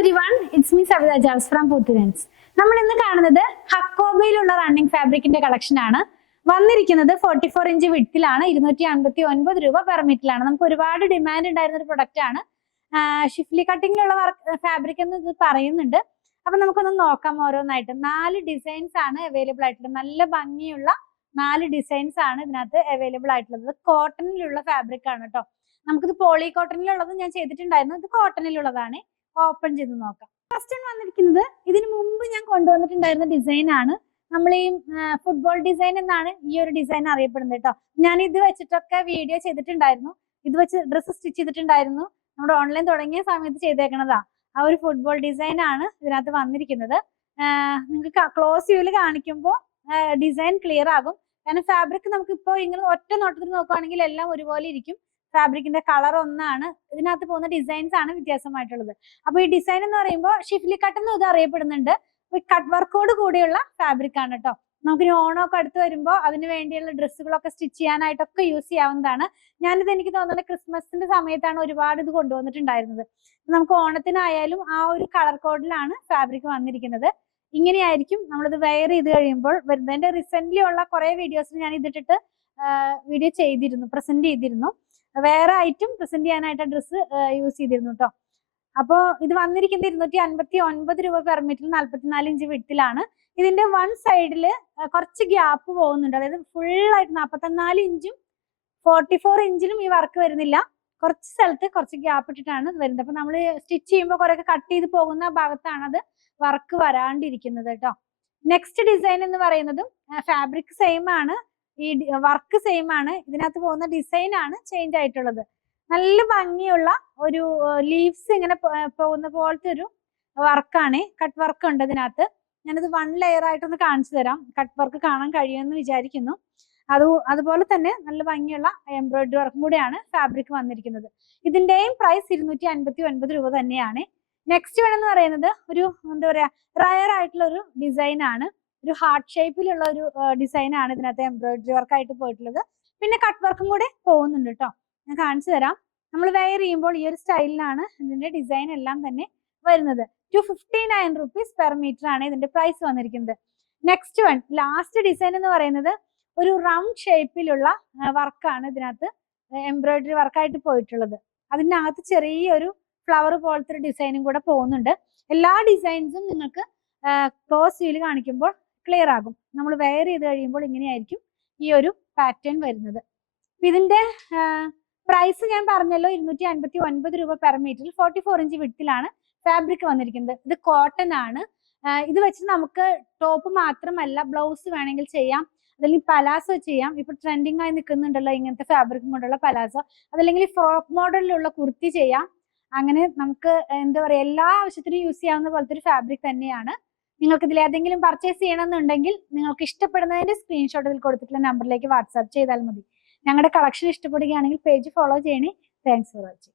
everyone, it's me Savita Jals from Puthurans. നമ്മൾ ഇന്ന് കാണുന്നത് ഹക്കോബയിലുള്ള റണ്ണിങ് ഫാബ്രിക്കിന്റെ കളക്ഷൻ ആണ്. വന്നിരിക്കുന്നത് 44 ഇഞ്ച് വിഡ്ത്തിലാണ്, 259 രൂപ പെർ മീറ്ററിലാണ്. നമുക്ക് ഒരുപാട് ഡിമാൻഡ് ഉണ്ടായിരുന്ന ഒരു പ്രൊഡക്റ്റ് ആണ്. ഷിഫ്ലി കട്ടിങ്ങിലുള്ള ഫാബ്രിക് എന്ന് ഇത് പറയുന്നുണ്ട്. അപ്പൊ നമുക്കൊന്ന് നോക്കാം ഓരോന്നായിട്ട്. 4 ഡിസൈൻസ് ആണ് അവൈലബിൾ ആയിട്ടുള്ളത്. നല്ല ഭംഗിയുള്ള 4 ഡിസൈൻസ് ആണ് ഇതിനകത്ത് അവൈലബിൾ ആയിട്ടുള്ളത്. കോട്ടണിലുള്ള ഫാബ്രിക് ആണ് കേട്ടോ. നമുക്കിത് പോളി കോട്ടണിലുള്ളത് ഞാൻ ചെയ്തിട്ടുണ്ടായിരുന്നു. ഇത് കോട്ടണിലുള്ളതാണ്. ഓപ്പൺ ചെയ്ത് നോക്കാം. ഫസ്റ്റ് വന്നിരിക്കുന്നത് ഇതിനു മുമ്പ് ഞാൻ കൊണ്ടുവന്നിട്ടുണ്ടായിരുന്ന ഡിസൈൻ ആണ്. നമ്മൾ ഈ ഫുട്ബോൾ ഡിസൈൻ എന്നാണ് ഈ ഒരു ഡിസൈൻ അറിയപ്പെടുന്നത് കേട്ടോ. ഞാൻ ഇത് വെച്ചിട്ടൊക്കെ വീഡിയോ ചെയ്തിട്ടുണ്ടായിരുന്നു. ഇത് വെച്ച് ഡ്രസ്സ് സ്റ്റിച്ച് ചെയ്തിട്ടുണ്ടായിരുന്നു. നമ്മുടെ ഓൺലൈൻ തുടങ്ങിയ സമയത്ത് ചെയ്തേക്കണതാ. ആ ഒരു ഫുട്ബോൾ ഡിസൈൻ ആണ് ഇതിനകത്ത് വന്നിരിക്കുന്നത്. നിങ്ങൾക്ക് ക്ലോസ് വ്യൂല് കാണിക്കുമ്പോൾ ഡിസൈൻ ക്ലിയർ ആകും. കാരണം ഫാബ്രിക് നമുക്ക് ഇപ്പോൾ ഇങ്ങനെ ഒറ്റ നോട്ടത്തിൽ നോക്കുകയാണെങ്കിൽ എല്ലാം ഒരുപോലെ ഇരിക്കും. ഫാബ്രിക്കിന്റെ കളർ ഒന്നാണ്. ഇതിനകത്ത് പോകുന്ന ഡിസൈൻസ് ആണ് വ്യത്യാസമായിട്ടുള്ളത്. അപ്പൊ ഈ ഡിസൈൻ എന്ന് പറയുമ്പോൾ ഷിഫ്ലി കട്ട് എന്ന് ഇത് അറിയപ്പെടുന്നുണ്ട്. കട്ട് വർക്കോട് കൂടിയുള്ള ഫാബ്രിക് ആണ് കേട്ടോ. നമുക്ക് ഓണമൊക്കെ അടുത്ത് വരുമ്പോൾ അതിന് വേണ്ടിയുള്ള ഡ്രസ്സുകളൊക്കെ സ്റ്റിച്ച് ചെയ്യാനായിട്ടൊക്കെ യൂസ് ചെയ്യാവുന്നതാണ്. ഞാനിത് എനിക്ക് തോന്നുന്നത് ക്രിസ്മസിന്റെ സമയത്താണ് ഒരുപാട് ഇത് കൊണ്ടുവന്നിട്ടുണ്ടായിരുന്നത്. നമുക്ക് ഓണത്തിനായാലും ആ ഒരു കളർ കോഡിലാണ് ഫാബ്രിക് വന്നിരിക്കുന്നത്. ഇങ്ങനെയായിരിക്കും നമ്മളിത് വെയർ ചെയ്ത് കഴിയുമ്പോൾ വരുന്നത്. എന്റെ റീസെന്റ് ഉള്ള കുറെ വീഡിയോസിൽ ഞാൻ ഇതിട്ടിട്ട് വീഡിയോ ചെയ്തിരുന്നു, പ്രസന്റ് ചെയ്തിരുന്നു. വേറെ ഐറ്റം പ്രസന്റ് ചെയ്യാനായിട്ട് ഡ്രസ്സ് യൂസ് ചെയ്തിരുന്നു കേട്ടോ. അപ്പോ ഇത് വന്നിരിക്കുന്നത് 259 രൂപ പെർ മീറ്റർ, 44 ഇഞ്ച് വിഡ്ത്തിലാണ്. ഇതിന്റെ വൺ സൈഡില് കുറച്ച് ഗ്യാപ്പ് പോകുന്നുണ്ട്. അതായത് ഫുൾ ആയിട്ട് 44 ഇഞ്ചും 44 ഇഞ്ചിലും ഈ വർക്ക് വരുന്നില്ല. കുറച്ച് സ്ഥലത്ത് കുറച്ച് ഗ്യാപ്പ് ഇട്ടിട്ടാണ് വരുന്നത്. അപ്പൊ നമ്മൾ സ്റ്റിച്ച് ചെയ്യുമ്പോൾ കുറെ കട്ട് ചെയ്ത് പോകുന്ന ഭാഗത്താണ് അത് വർക്ക് വരാണ്ടിരിക്കുന്നത് കേട്ടോ. നെക്സ്റ്റ് ഡിസൈൻ എന്ന് പറയുന്നതും ഫാബ്രിക് സെയിം ആണ്, ഈ വർക്ക് സെയിം ആണ്. ഇതിനകത്ത് പോകുന്ന ഡിസൈൻ ആണ് ചേഞ്ച് ആയിട്ടുള്ളത്. നല്ല ഭംഗിയുള്ള ഒരു ലീവ്സ് ഇങ്ങനെ പോകുന്ന പോലത്തെ ഒരു വർക്കാണ്. കട്ട് വർക്ക് ഉണ്ട് ഇതിനകത്ത്. ഞാനിത് 1 ലെയർ ആയിട്ടൊന്ന് കാണിച്ചു തരാം. കട്ട് വർക്ക് കാണാൻ കഴിയുമെന്ന് വിചാരിക്കുന്നു. അതുപോലെ തന്നെ നല്ല ഭംഗിയുള്ള എംബ്രോയിഡറി വർക്കും കൂടെയാണ് ഫാബ്രിക് വന്നിരിക്കുന്നത്. ഇതിന്റെയും പ്രൈസ് 259 രൂപ തന്നെയാണ്. നെക്സ്റ്റ് വേണമെന്ന് പറയുന്നത് ഒരു എന്താ പറയാ റയർ ആയിട്ടുള്ള ഒരു ഡിസൈൻ ആണ്. ഒരു ഹാർട്ട് ഷേപ്പിലുള്ള ഒരു ഡിസൈൻ ആണ് ഇതിനകത്ത് എംബ്രോയിഡറി വർക്ക് ആയിട്ട് പോയിട്ടുള്ളത്. പിന്നെ കട്ട് വർക്കും കൂടെ പോകുന്നുണ്ട് കേട്ടോ. ഞാൻ കാണിച്ചു തരാം. നമ്മൾ വെയർ ചെയ്യുമ്പോൾ ഈ ഒരു സ്റ്റൈലിലാണ് ഇതിന്റെ ഡിസൈൻ എല്ലാം തന്നെ വരുന്നത്. 259 റുപ്പീസ് പെർ മീറ്റർ ആണ് ഇതിന്റെ പ്രൈസ് വന്നിരിക്കുന്നത്. നെക്സ്റ്റ് വൺ ലാസ്റ്റ് ഡിസൈൻ എന്ന് പറയുന്നത് ഒരു റൗണ്ട് ഷേപ്പിലുള്ള വർക്കാണ് ഇതിനകത്ത് എംബ്രോയിഡറി വർക്കായിട്ട് പോയിട്ടുള്ളത്. അതിനകത്ത് ചെറിയൊരു ഫ്ലവർ പോലത്തെ ഒരു ഡിസൈനും കൂടെ പോകുന്നുണ്ട്. എല്ലാ ഡിസൈൻസും നിങ്ങൾക്ക് ക്ലോസ് വ്യൂല് കാണിക്കുമ്പോൾ ക്ലിയർ ആകും. നമ്മൾ വെയർ ചെയ്ത് കഴിയുമ്പോൾ ഇങ്ങനെയായിരിക്കും ഈ ഒരു പാറ്റേൺ വരുന്നത്. ഇതിന്റെ പ്രൈസ് ഞാൻ പറഞ്ഞല്ലോ, 259 രൂപ പെർ മീറ്റർ, 44 ഇഞ്ച് വിഡ്ത്തിലാണ് ഫാബ്രിക് വന്നിരിക്കുന്നത്. ഇത് കോട്ടൺ ആണ്. ഇത് വെച്ച് നമുക്ക് ടോപ്പ് മാത്രമല്ല ബ്ലൗസ് വേണമെങ്കിൽ ചെയ്യാം, അതല്ലെങ്കിൽ പലാസോ ചെയ്യാം. ഇപ്പൊ ട്രെൻഡിങ് ആയി നിൽക്കുന്നുണ്ടല്ലോ ഇങ്ങനത്തെ ഫാബ്രിക് കൊണ്ടുള്ള പലാസോ, അതല്ലെങ്കിൽ ഫ്രോക്ക് മോഡലിലുള്ള കുർത്തി ചെയ്യാം. അങ്ങനെ നമുക്ക് എന്താ പറയാ എല്ലാ ആവശ്യത്തിനും യൂസ് ചെയ്യാവുന്ന പോലത്തെ ഒരു ഫാബ്രിക് തന്നെയാണ്. നിങ്ങൾക്ക് ഇതിൽ ഏതെങ്കിലും പർച്ചേസ് ചെയ്യണമെന്നുണ്ടെങ്കിൽ നിങ്ങൾക്ക് ഇഷ്ടപ്പെടുന്നതിന്റെ സ്ക്രീൻഷോട്ട് ഇതിൽ കൊടുത്തിട്ടുള്ള നമ്പറിലേക്ക് വാട്സാപ്പ് ചെയ്താൽ മതി. ഞങ്ങളുടെ കളക്ഷൻ ഇഷ്ടപ്പെടുകയാണെങ്കിൽ പേജ് ഫോളോ ചെയ്യണേ. Thanks for watching.